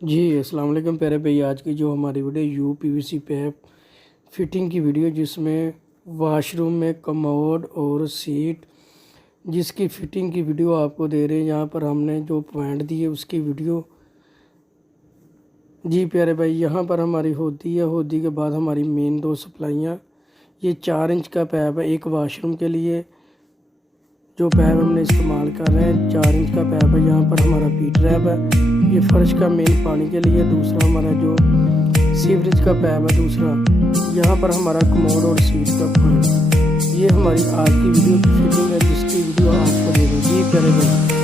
जी अस्सलाम वालेकुम प्यारे भाई। आज की जो हमारी वीडियो यूपीवीसी पैप फिटिंग की वीडियो, जिसमें वॉशरूम में कमोड और सीट जिसकी फिटिंग की वीडियो आपको दे रहे हैं। यहाँ पर हमने जो पॉइंट दिए उसकी वीडियो। जी प्यारे भाई, यहाँ पर हमारी होती है, होती के बाद हमारी मेन दो सप्लाइयाँ। ये 4 इंच का पैप है एक वॉशरूम के लिए। जो पैप हमने इस्तेमाल कर रहे हैं 4 इंच का पैप है। यहाँ पर हमारा पी ट्रैप है, ये फर्श का मेन पानी के लिए। दूसरा हमारा जो सीवरेज का पैप है दूसरा। यहाँ पर हमारा कमोड और सीट का पॉइंट। ये हमारी आज की वीडियो की फिटिंग है, जिसकी वीडियो आपको दे दूँ। जी प्यारे भाई।